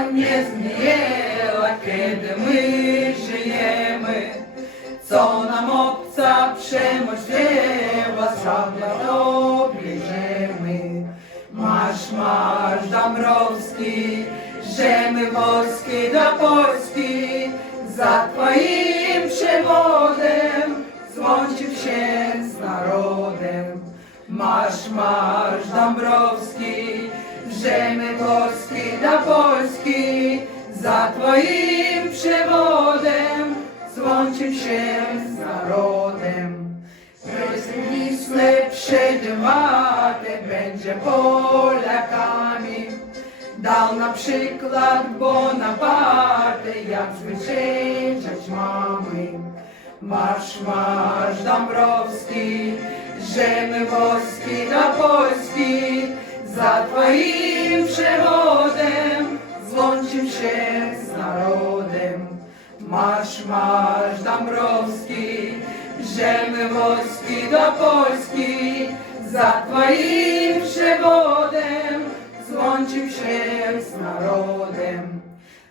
останнє змієла, кеде ми живіємо, co nam obca przemość dzieła, sam dla dobliżemy. Masz, masz, Dambrowski, żemy Polski dla Polski, za twoim przewodem złączył się z narodem. Masz, masz, Dambrowski, Жемигорський та польський, за твоїм пшеводем, звончим ще з народом. Присні слепше дівати, бенже поляками, дал на приклад Бонапарте, як звичайчать мами. Марш, марш, Дамбровський, Жемигорський та плачучим з народом, марш, марш Дамбровський, Жемивоцький до польський, за твоїм шеводем, звончившим з народом,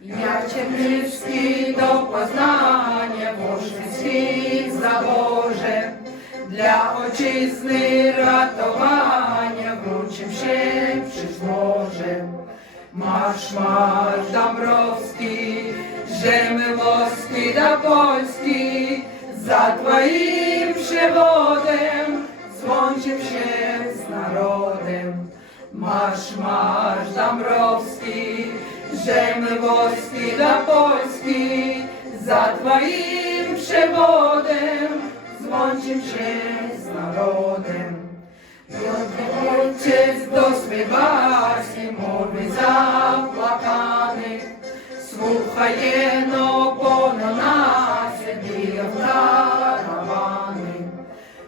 я Чернівський до познання, Боже світ за Боже, для очисни ратування, вручивши, чи зможе. Марш, марш. Бобровський, Жемиловський да польський, за твоїм животем, звончивши з народом, марш, марш Дамбровський, Жемиловський да польський, за твоїм животем, звончивши з народом. Отче, доспівайся, мови заплакав слухає наокона нас, іди в каравани.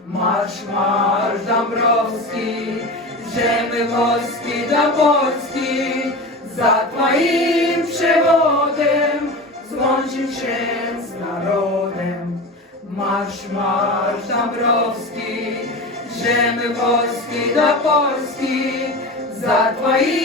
Марш, марш Домбровський, вже милоський да польський, за твоїм шеводем, звончим з народом. Марш, марш Домбровський, вже милоський да польський, за твоїм